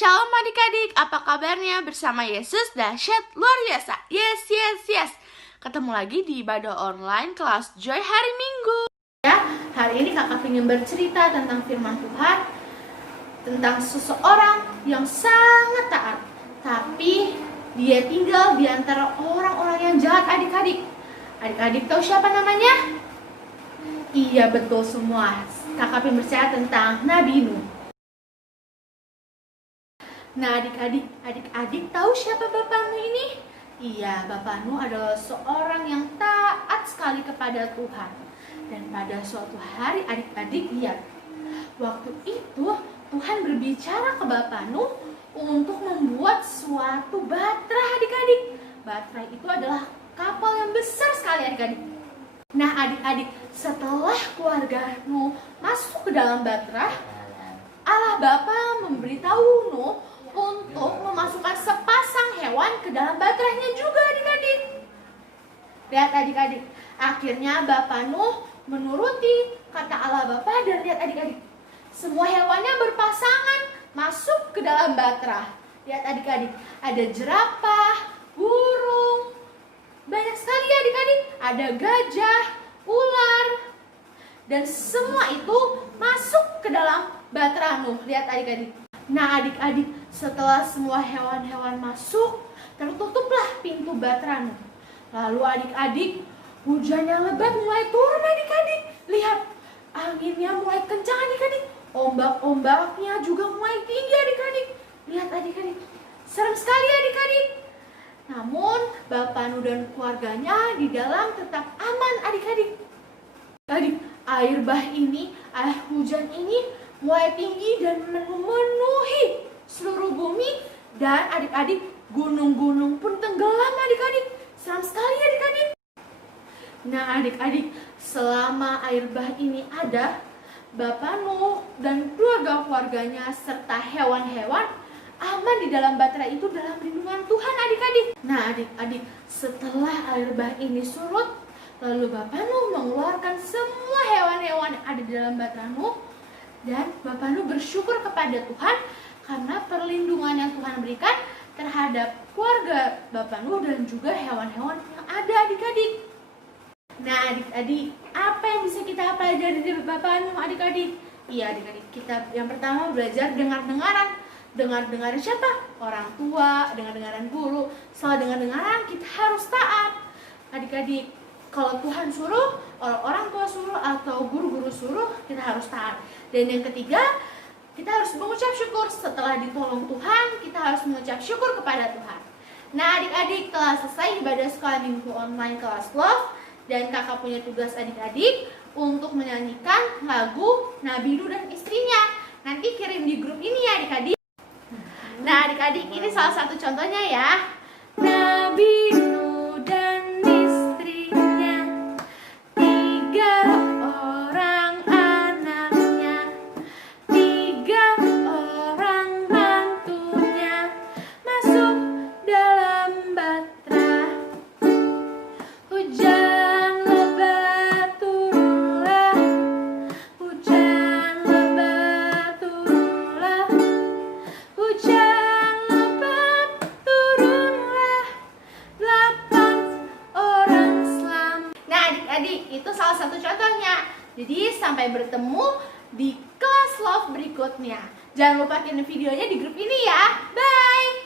Shalom adik-adik, apa kabarnya? Bersama Yesus dahsyat luar biasa. Yes, yes, yes. Ketemu lagi di ibadah online kelas Joy hari Minggu. Ya, hari ini kakak ingin bercerita tentang firman Tuhan, tentang seseorang yang sangat taat, tapi dia tinggal di antara orang-orang yang jahat adik-adik. Adik-adik tahu siapa namanya? Iya, betul semua. Kakak ingin bercerita tentang Nabi Nuh. Nah adik-adik tahu siapa Bapak Nuh ini? Iya, Bapak Nuh adalah seorang yang taat sekali kepada Tuhan. Dan pada suatu hari adik-adik lihat, waktu itu Tuhan berbicara ke Bapak Nuh untuk membuat suatu bahtera adik-adik. Bahtera itu adalah kapal yang besar sekali adik-adik. Nah adik-adik, setelah keluarga Nuh masuk ke dalam bahtera, Allah Bapa memberitahu Nuh untuk memasukkan sepasang hewan ke dalam baterainya juga adik-adik. Lihat adik-adik, akhirnya Bapak Nuh menuruti kata Allah Bapa dan lihat adik-adik, semua hewannya berpasangan masuk ke dalam bahtera. Lihat adik-adik, ada jerapah, burung, banyak sekali adik-adik, ada gajah, ular, dan semua itu masuk ke dalam bahtera Nuh. Lihat adik-adik. Nah adik-adik, setelah semua hewan-hewan masuk, tertutuplah pintu bahtera Nuh. Lalu adik-adik, hujan yang lebat mulai turun adik-adik. Lihat, anginnya mulai kencang adik-adik. Ombak-ombaknya juga mulai tinggi adik-adik. Lihat adik-adik, serem sekali adik-adik. Namun Bapak Nuh dan keluarganya di dalam tetap aman adik-adik. Adik, air bah ini, air hujan ini mulai tinggi dan memenuhi seluruh bumi, dan adik-adik, gunung-gunung pun tenggelam adik-adik. Seram sekali adik-adik. Nah adik-adik, selama air bah ini ada, Bapak Nuh dan keluarga-keluarganya serta hewan-hewan aman di dalam bahtera itu dalam lindungan Tuhan adik-adik. Nah adik-adik, setelah air bah ini surut, lalu Bapak Nuh mengeluarkan semua hewan-hewan yang ada di dalam bahtera Nuh. Dan Bapak Nuh bersyukur kepada Tuhan karena perlindungan yang Tuhan berikan terhadap keluarga Bapak Nuh dan juga hewan-hewan yang ada adik-adik. Nah adik-adik, apa yang bisa kita pelajari dari Bapak Nuh adik-adik? Iya adik-adik, kita yang pertama belajar dengar-dengaran. Dengar-dengaran siapa? Orang tua, dengar-dengaran guru. Setelah dengar-dengaran kita harus taat. Adik-adik, kalau Tuhan suruh, orang tua suruh atau guru-guru suruh, kita harus taat. Dan yang ketiga, kita harus mengucap syukur. Setelah ditolong Tuhan, kita harus mengucap syukur kepada Tuhan. Nah adik-adik, telah selesai ibadah sekolah minggu online kelas Love. Dan kakak punya tugas adik-adik untuk menyanyikan lagu Nabi Nuh dan istrinya. Nanti kirim di grup ini ya adik-adik. Nah adik-adik, ini salah satu contohnya ya. Nabi Nuh dan istrinya, 3 orang anaknya, 3 orang mantunya, masuk dalam bahtera. Hujan lebat turunlah, hujan lebat turunlah, hujan lebat turunlah, 8 orang selamat. Nah adik-adik, itu salah satu contohnya. Jadi sampai bertemu di kelas Love berikutnya. Jangan lupa kirim videonya di grup ini ya. Bye!